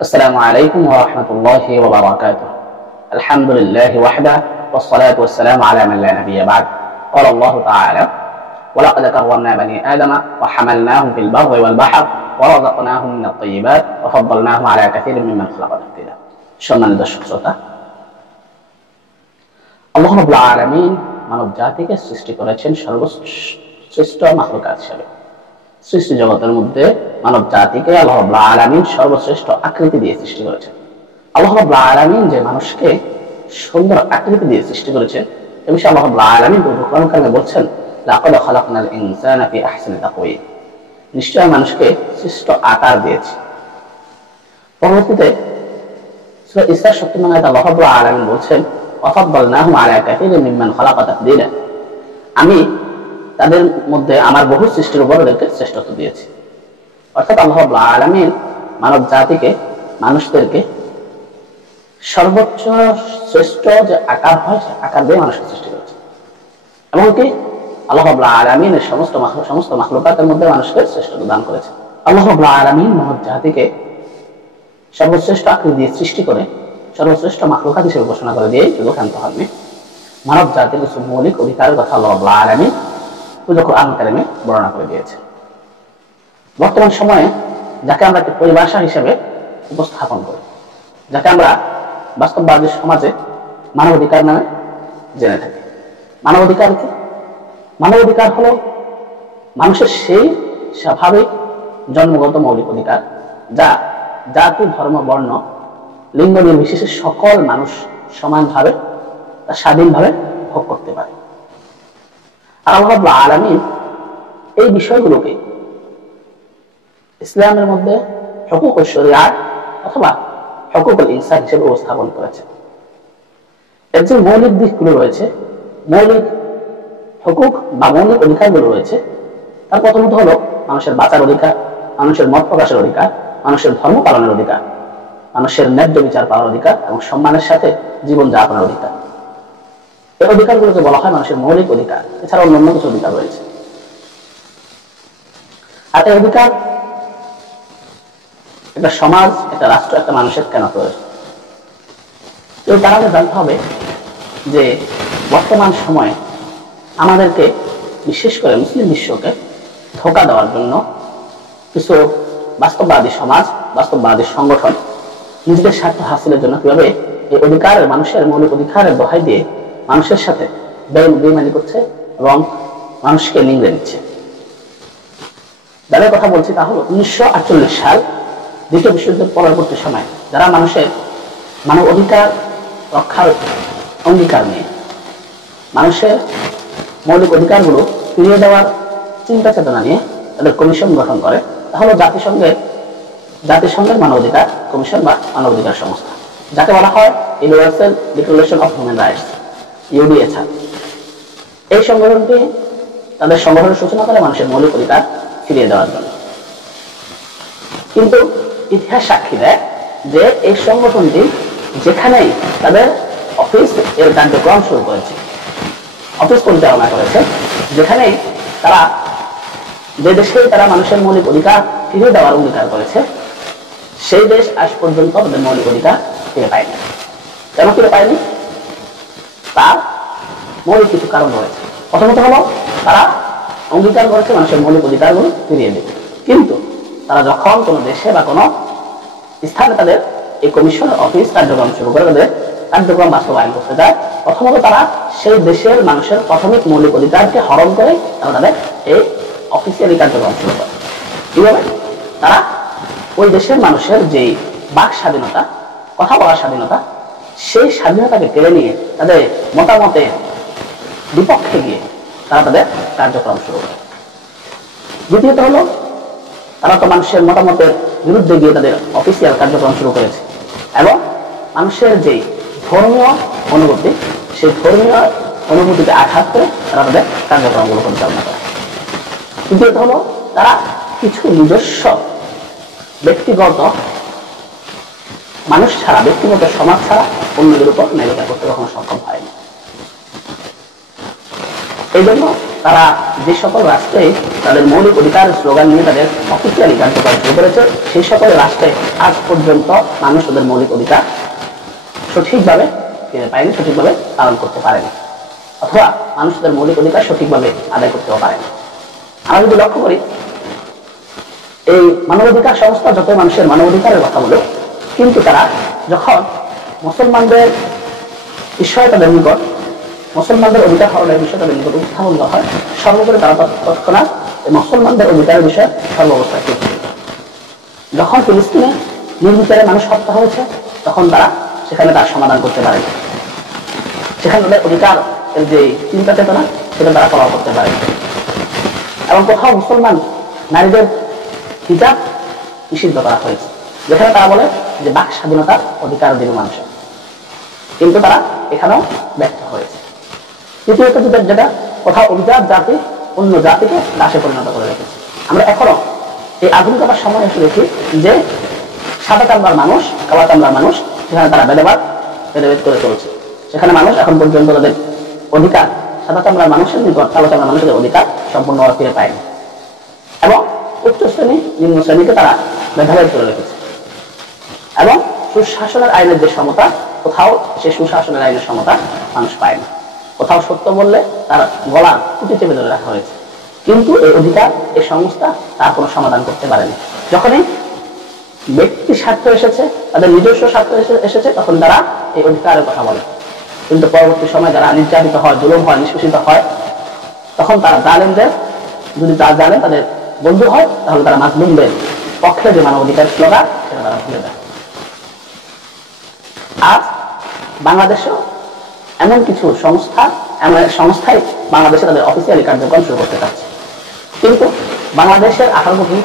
السلام عليكم ورحمة الله وبركاته. الحمد لله وحده والصلاة والسلام على من لا نبي بعد. قال الله تعالى: ولقد كرمنا بني آدم وحملناهم في البر والبحر ورزقناهم من الطيبات وفضلناهم على كثير ممن خلق تفضيلا. সম্মানিত দর্শক শ্রোতা, আল্লাহ রাব্বুল আলামিন মানব জাতিকে সৃষ্টি করেছেন সর্বশ্রেষ্ঠ মাখলুকাত হিসেবে। সৃষ্টি জগতের মধ্যে মানব জাতিকে আল্লাহ রাব্বুল আলামিন সর্বশ্রেষ্ঠ আকৃতি দিয়ে সৃষ্টি করেছেন। আল্লাহ রাব্বুল আলামিন যে মানুষকে সুন্দর আকৃতি দিয়ে সৃষ্টি করেছেন, এ বিষয়ে আল্লাহ রাব্বুল আলামিন কোরআন কারিমে বলছেন, লাকাদ খালাকনাল ইনসানা ফি আহসানি তাকওয়িম। নিশ্চয় মানুষকে শ্রেষ্ঠ আকার দিয়েছি। পরবর্তীতে সূরা ইসরা 70 নং আয়াতে আল্লাহ রাব্বুল আলামিন বলছেন, ওয়াফাদ্দালনাহুম আলা কাসীরিন মিম্মান খালাকা তাফদীলা। আমি তাদের মধ্যে আমার বহু সৃষ্টির উপর ওদেরকে শ্রেষ্ঠত্ব দিয়েছি। অর্থাৎ আল্লাহ রাব্বুল আলামিন মানব জাতিকে, মানুষদেরকে সর্বোচ্চ শ্রেষ্ঠ যে আকার হয় সে আকার দিয়ে মানুষকে সৃষ্টি করেছে। এমনকি আল্লাহ রাব্বুল আলামিনের সমস্ত মাখলুকাতের মধ্যে মানুষকে শ্রেষ্ঠত্ব দান করেছে। আল্লাহ রাব্বুল আলামিন মানব জাতিকে সর্বশ্রেষ্ঠ আকৃতি দিয়ে সৃষ্টি করে সর্বশ্রেষ্ঠ মাখলুকাত হিসেবে ঘোষণা করে দিয়ে শুধু ক্ষান্ত হননি, মানব জাতির কিছু মৌলিক অধিকারের কথা আল্লাহ রাব্বুল আলামিন কোরআন কারিমে বর্ণনা করে দিয়েছে। বর্তমান সময়ে যাকে আমরা একটি পরিভাষা হিসেবে উপস্থাপন করি, যাকে আমরা বাস্তববাদী সমাজে মানবাধিকার নামে জেনে থাকি। মানবাধিকার কি? মানবাধিকার হলো মানুষের সেই স্বাভাবিক জন্মগত মৌলিক অধিকার যা জাতি, ধর্ম, বর্ণ, লিঙ্গ নির্বিশেষে সকল মানুষ সমানভাবে স্বাধীনভাবে ভোগ করতে পারে। আর আল্লাহ রাব্বুল আলামিন এই বিষয়গুলোকে ইসলামের মধ্যে হুকুকুল শরিয়াত অথবা হুকুকুল ইনসান হিসেবে উপস্থাপন করেছে। এর যে মৌলিক দিকগুলো রয়েছে, মৌলিক হুকুক বা মৌলিক অধিকারগুলো রয়েছে, তার প্রথমত হলো মানুষের বাঁচার অধিকার, মানুষের মত প্রকাশের অধিকার, মানুষের ধর্ম পালনের অধিকার, মানুষের ন্যায্য বিচার পাওয়ার অধিকার এবং সম্মানের সাথে জীবন যাপনের অধিকার। এই অধিকারগুলোকে বলা হয় মানুষের মৌলিক অধিকার। এছাড়া অন্যান্য কিছু অধিকার রয়েছে। আর এই অধিকার একটা সমাজ, একটা রাষ্ট্র, একটা মানুষের কেন প্রয়োজন? এই কারণে জানতে হবে যে বর্তমান সময়ে আমাদেরকে, বিশেষ করে মুসলিম বিশ্বকে ধোঁকা দেওয়ার জন্য কিছু বাস্তববাদী সমাজ, বাস্তববাদী সংগঠন নিজেদের স্বার্থ হাসিলের জন্য কিভাবে এই অধিকারের, মানুষের মৌলিক অধিকারের দোহাই দিয়ে মানুষের সাথে বেইমানি করছে এবং মানুষকে নিংড়ে দিচ্ছে। যাদের কথা বলছি তা হলো 1948 সাল দ্বিতীয় বিশ্বযুদ্ধের পরবর্তী সময় যারা মানব অধিকার রক্ষার অঙ্গীকার নিয়ে মানুষের মৌলিক অধিকারগুলো ফিরিয়ে দেওয়ার চিন্তা চেতনা নিয়ে তাদের কমিশন গঠন করে, তাহলে জাতিসংঘের মানবাধিকার কমিশন বা মানবাধিকার সংস্থা, যাকে বলা হয় universal declaration of human rights, UDHR. এই সংগঠনটি তাদের সংগঠনের সূচনা করে মানুষের মৌলিক অধিকার ফিরিয়ে দেওয়ার জন্য। কিন্তু ইতিহাস সাক্ষী দেয় যে এই সংগঠনটি যেখানেই তাদের অফিস এর কার্যক্রম শুরু করেছে, অফিস পরিচালনা করেছে, যেখানেই তারা, যে দেশে তারা মানুষের মৌলিক অধিকার ফিরিয়ে দেওয়ার অঙ্গীকার করেছে, সেই দেশ আজ পর্যন্ত তাদের মৌলিক অধিকার ফিরে পায়নি। কেন ফিরে পায়নি? তার মৌলিক কিছু কারণ রয়েছে। প্রথমত হলো তারা অঙ্গীকার করেছে মানুষের মৌলিক অধিকারগুলো ফিরিয়ে দেবে, কিন্তু তারা যখন কোনো দেশে বা কোনো স্থানে তাদের এই কমিশনের অফিস কার্যক্রম শুরু করে, তাদের কার্যক্রম বাস্তবায়ন করতে যায়, প্রথমত তারা সেই দেশের মানুষের প্রাথমিক মৌলিক অধিকারকে হরণ করে তারা তাদের এই অফিসিয়ালি কার্যক্রম শুরু করে। কিভাবে? তারা ওই দেশের মানুষের যেই বাক স্বাধীনতা, কথা বলার স্বাধীনতা, সেই স্বাধীনতাকে কেড়ে নিয়ে তাদের মতামতের বিপক্ষে গিয়ে তারা তাদের কার্যক্রম শুরু করে। দ্বিতীয়ত হলো তারা তো মানুষের মতামতের বিরুদ্ধে গিয়ে তাদের অফিসিয়াল কার্যক্রম শুরু করেছে এবং মানুষের যেই ধর্মীয় অনুভূতি, সেই ধর্মীয় অনুভূতিতে আঘাত করে তারা তাদের কার্যক্রমগুলো পরিচালনা করে। তৃতীয়ত হলো তারা কিছু নিজস্ব ব্যক্তিগত মানুষ ছাড়া, ব্যক্তিগত সমাজ ছাড়া অন্যদের উপর ন্যায় বিচার করতে কখনো সক্ষম হয়নি। এই জন্য তারা যে সকল রাষ্ট্রে তাদের মৌলিক অধিকার স্লোগান নিয়ে তাদের অফিসিয়ালি কার্যক্রম শুরু করেছে, সেই সকল রাষ্ট্রে আজ পর্যন্ত মানুষ তাদের মৌলিক অধিকার সঠিকভাবে ফিরে পায়নি, সঠিকভাবে পালন করতে পারেনি, অথবা মানুষ তাদের মৌলিক অধিকার সঠিকভাবে আদায় করতেও পারেনি। আমরা যদি লক্ষ্য করি, এই মানবাধিকার সংস্থা যত মানুষের মানবাধিকারের কথা বলে, কিন্তু তারা যখন মুসলমানদের বিষয়ে তাদের নিকট, মুসলমানদের অধিকার হরণের বিষয়ে তাদের নিকট উত্থাপন করা হয়, সর্বোপরি তারা তৎক্ষণাৎ মুসলমানদের অধিকারের বিষয়ে সর্বাবস্থায় ঠিক। যখন ফিলিস্তিনে নির্বিচারে মানুষ হত্যা হয়েছে, তখন তারা সেখানে তার সমাধান করতে পারে, সেখানে তাদের অধিকার যে চিন্তা চেতনা সেটা তারা ফলো করতে পারে। এবং কোথাও মুসলমান নারীদের হিজাব নিষিদ্ধ করা হয়েছে, যেখানে তারা বলে যে বাক স্বাধীনতার অধিকার দেবে মানুষের, কিন্তু তারা এখানেও ব্যর্থ হয়েছে। তৃতীয়ত যেটা, কোথাও অভিজাত জাতি অন্য জাতিকে দাসে পরিণত করে রেখেছে। আমরা এখনো এই আধুনিকতার সময় এসে দেখি যে সাদা চামড়ার মানুষ, কালা চামড়ার মানুষ, সেখানে তারা ভেদাভেদ করে চলছে। সেখানে মানুষ এখন পর্যন্ত তাদের অধিকার, সাদা চামড়ার মানুষের নিকট কালো চামড়ার মানুষের অধিকার সম্পূর্ণভাবে ফিরে পায়নি, এবং উচ্চ শ্রেণী নিম্ন শ্রেণীকে তারা ভেদাভেদ করে রেখেছে। এবং সুশাসনের আইনের যে সমতা, কোথাও সে সুশাসনের আইনের সমতা মানুষ পায় না। কোথাও সত্য বললে তার গলা কুটি চেপে ধরে রাখা হয়েছে, কিন্তু এই অধিকার, এই সংস্থা তার কোনো সমাধান করতে পারেনি। যখনই ব্যক্তি স্বার্থ এসেছে, তাদের নিজস্ব স্বার্থ এসেছে, তখন তারা এই অধিকারের কথা বলে। কিন্তু পরবর্তী সময় যারা নির্যাতিত হয়, জুলুম হয়, নিষ্পেষিত হয়, তখন তারা জালেমদের, যদি তারা জালেম তাদের বন্ধু হয়, তাহলে তারা মাজলুমদের পক্ষে যে মানবাধিকার স্লোগান সেটা তারা ভুলে দেয়। আজ বাংলাদেশেও এমন কিছু সংস্থায় বাংলাদেশে তাদের অফিসিয়ালি কার্যক্রম শুরু করতে চাচ্ছে, কিন্তু বাংলাদেশের 18 কোটি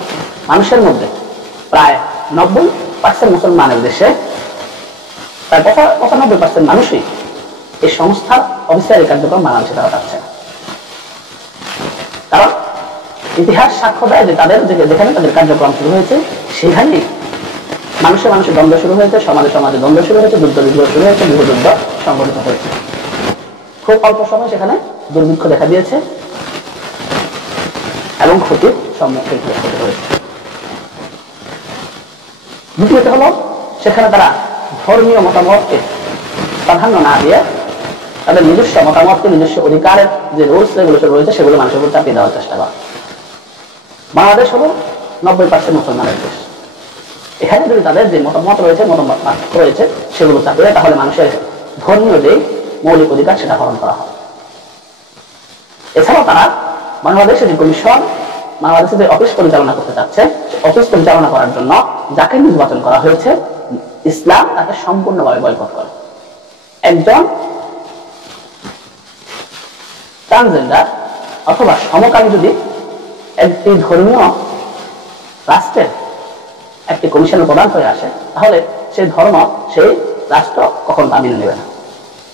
মানুষের মধ্যে প্রায় 90% মুসলমানের দেশে প্রায় 95% মানুষই এই সংস্থার অফিসিয়ালি কার্যক্রম বাংলাদেশে তারা চাচ্ছে না। কারণ ইতিহাস সাক্ষ্য দেয় যে তাদের যেখানে তাদের কার্যক্রম শুরু হয়েছে, সেখানেই মানুষের দ্বন্দ্ব শুরু হয়েছে, সমাজে দ্বন্দ্ব শুরু হয়েছে, যুদ্ধ বিগ্রহ শুরু হয়েছে, গৃহযুদ্ধ সংঘটিত হয়েছে। খুব অল্প সময় সেখানে দুর্ভিক্ষ দেখা দিয়েছে এবং ক্ষতির সম্মুখীন হতে হয়েছে। দ্বিতীয়ত হলো, সেখানে তারা ধর্মীয় মতামতকে প্রাধান্য না দিয়ে তাদের নিজস্ব মতামতকে, নিজস্ব অধিকারের যে রুলস রেগুলেশন রয়েছে সেগুলো মানুষের উপর চাপিয়ে দেওয়ার চেষ্টা করে। বাংলাদেশ হলো 90% মুসলমানের দেশ। এখানে যদি তাদের যে মতামত রয়েছে, মতামত রয়েছে, সেগুলো চাপিয়ে দেয়, তাহলে মানুষের ধর্মীয় যে মৌলিক অধিকার সেটা হরণ করা হয়। এছাড়াও তারা বাংলাদেশের যে কমিশন, বাংলাদেশে যে অফিস পরিচালনা করতে চাচ্ছে, অফিস পরিচালনা করার জন্য যাকে নির্বাচন করা হয়েছে, ইসলাম তাকে সম্পূর্ণভাবে বয়কট করে। একজন ট্রান্সজেন্ডার অথবা সমকামী যদি একটি ধর্মীয় রাষ্ট্রের একটি কমিশনের প্রধান হয়ে আসে, তাহলে সেই ধর্ম, সেই রাষ্ট্র কখন তা মেনে নেবে না।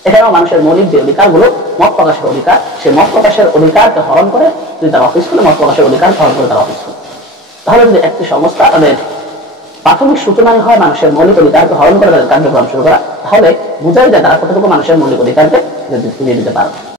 এখানেও মানুষের মৌলিক যে অধিকারগুলো, মত প্রকাশের অধিকার, সেই মত প্রকাশের অধিকারকে হরণ করে যদি তারা অফিস করে, মত প্রকাশের অধিকার হরণ করে তারা অফিস করে, তাহলে যদি একটি সংস্থা তাদের প্রাথমিক সূচনায় হয় মানুষের মৌলিক অধিকারকে হরণ করে তাদের কার্যক্রম শুরু করা, তাহলে বোঝাই যায় তারা কতটুকু মানুষের মৌলিক অধিকারকে ফিরিয়ে দিতে পারবে।